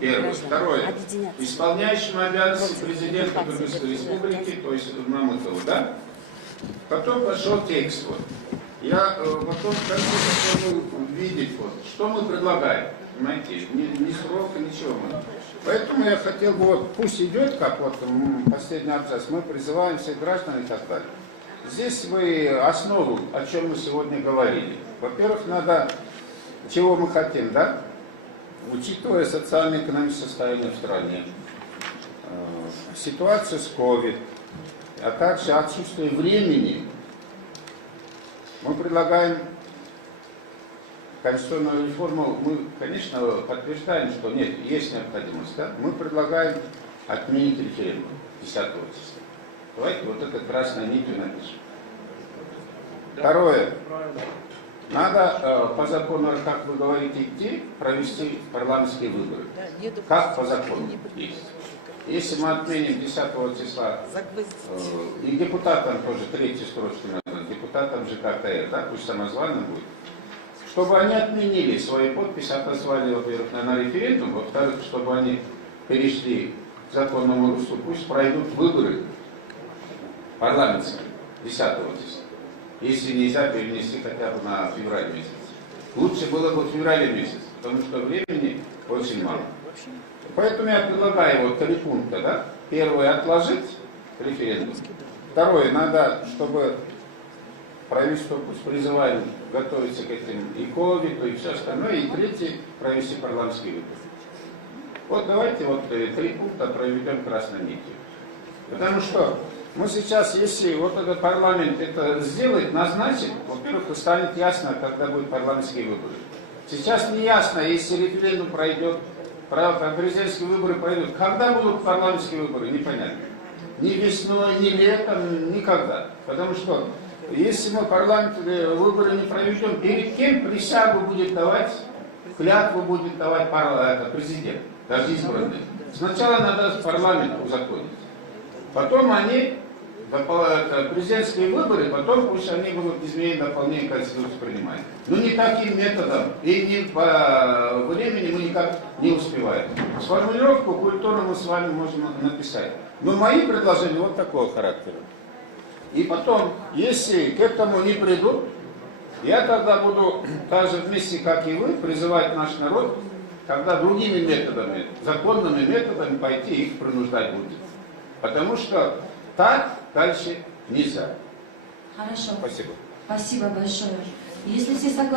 Первое. Второе. Исполняющим обязанности президента Кыргызской республики, то есть Мамытова, да? Потом пошел текст. Вот. Я потом хочу видеть, вот, что мы предлагаем. Понимаете, ни срока, ничего. Поэтому я хотел бы, вот, пусть идет, как вот последний абзац, мы призываем всех граждан и так далее. Здесь вы основу, о чем мы сегодня говорили. Во-первых, надо, чего мы хотим, да? Учитывая социально-экономическое состояние в стране, ситуацию с COVID, а также отсутствие времени, мы предлагаем конституционную реформу. Мы, конечно, подтверждаем, что нет, есть необходимость. Да? Мы предлагаем отменить референдум 10 числа. Давайте вот это красной нитью напишем. Второе. Надо по закону, как вы говорите, идти, провести парламентские выборы. Как по закону есть. Если мы отменим 10 числа, и депутатам тоже третьей строчки надо, депутатам ЖКТР, да, пусть самозванным будет, чтобы они отменили свои подписи, отозвали, во-первых, на референдум, во-вторых, чтобы они перешли к законному руслу, пусть пройдут выборы парламентские 10 числа. Если нельзя перенести хотя бы на февраль месяц. Лучше было бы в феврале месяц, потому что времени очень мало. Поэтому я предлагаю вот 3 пункта. Да? Первое, отложить референдум. Второе, надо, чтобы правительство призывали готовиться к этим и ковиду, и все остальное. И третье, провести парламентские выборы. Вот давайте вот 3 пункта проведем красной нитью. Потому что мы сейчас, если вот этот парламент это сделает, назначит, во-первых, станет ясно, когда будут парламентские выборы. Сейчас не ясно, если референдум пройдет, президентские выборы пройдут. Когда будут парламентские выборы, непонятно. Ни весной, ни летом, никогда. Потому что если мы парламентские выборы не проведем, перед кем присягу будет давать, клятву будет давать президент, даже избранный. Сначала надо парламент узаконить. Потом они, президентские выборы, потом пусть они будут изменить дополнение Конституции принимать. Но не таким методом и не по времени мы никак не успеваем. Сформулировку культурно мы с вами можем написать. Но мои предложения вот такого характера. И потом, если к этому не придут, я тогда буду также вместе, как и вы, призывать наш народ, когда другими методами, законными методами пойти их принуждать будет. Потому что так дальше нельзя. Хорошо. Спасибо. Спасибо большое. Если все согласны.